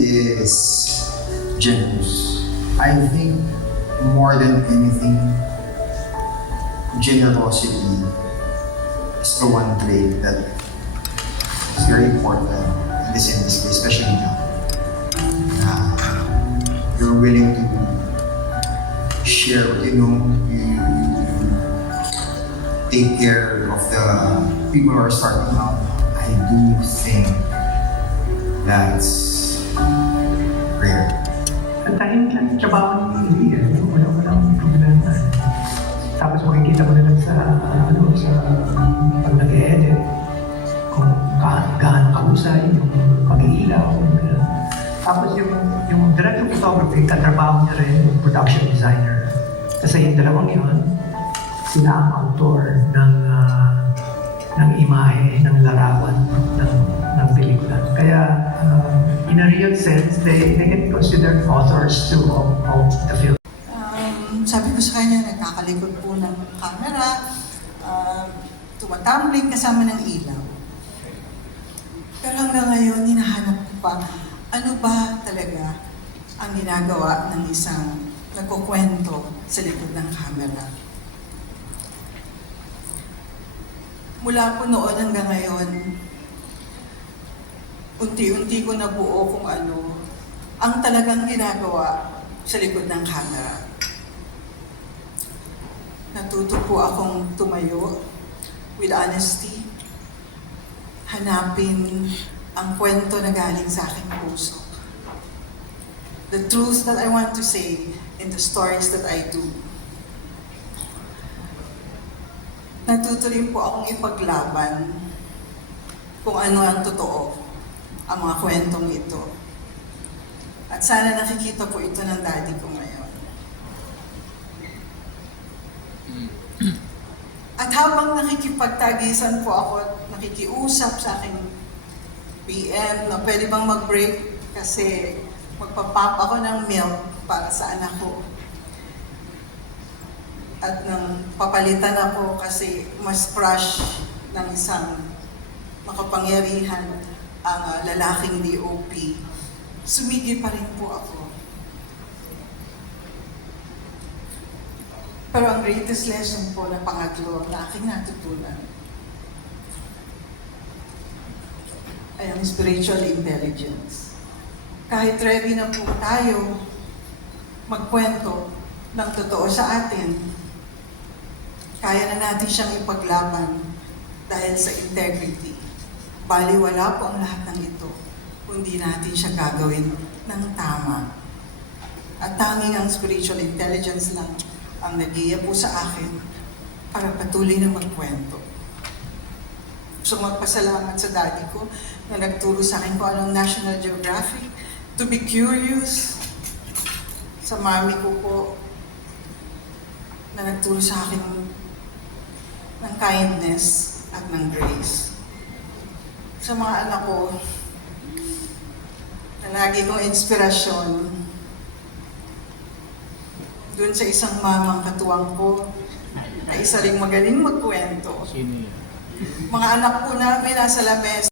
is generous. I think more than anything, generosity is the one trait that is very important in this industry, especially now. You're willing to share what you know, you take care of the people who are starting out. I do think that's rare. At tahimik lang yung trabaho ni Lee, walang problema. Tapos makikita mo na lang sa pag nag-edit, kung gaano kahusay, yung pag-iilaw, tapos yung director of photography, katrabaho niya rin yung production designer. Kasi yung dalawang yun, sila ang autor ng imahe, ng larawan ng pelikula. Kaya, in a real sense, they can be considered authors too of the film. Sabi ko sa kanya, nagkakalikod po ng camera, tumatumbling kasama ng ilaw. Pero hanggang ngayon, hinahanap ko pa, ano ba talaga ang ginagawa ng isang nagkukwento sa likod ng camera. Mula po noon hanggang ngayon, unti-unti ko nabuo kung ano ang talagang ginagawa sa likod ng camera. Natuto po akong tumayo with honesty, hanapin ang kwento na galing sa aking puso. The truth that I want to say in the stories that I do. Natuto rin po akong ipaglaban kung ano ang totoo, ang mga kwentong ito. At sana nakikita po ito ng daddy ko ngayon. At habang nakikipagtagisan po ako, nakikiusap sa aking PM na pwede bang mag-break kasi magpapap ako ng milk para sa anak ko. At nang papalitan ako kasi mas crush ng isang makapangyarihan ang lalaking DOP, sumigi pa rin po ako. Pero ang greatest lesson po na pangatlo na aking natutunan ay ang spiritual intelligence. Kahit ready na po tayo magkwento ng totoo sa atin, kaya na natin siyang ipaglaban dahil sa integrity. Baliwala po ang lahat ng ito kung di natin siya gagawin ng tama. At tanging ang spiritual intelligence lang ang nag-iya po sa akin para patuloy na magkwento. Gusto magpasalamat sa daddy ko na nagturo sa akin kung anong National Geographic, to be curious. Sa mami ko po na nagturo sa akin ng kindness at ng grace. Sa mga anak ko na lagi kong inspirasyon, doon sa isang mamang katuwang ko na isa ring magaling magkwento. Mga anak po namin nasa lamesa.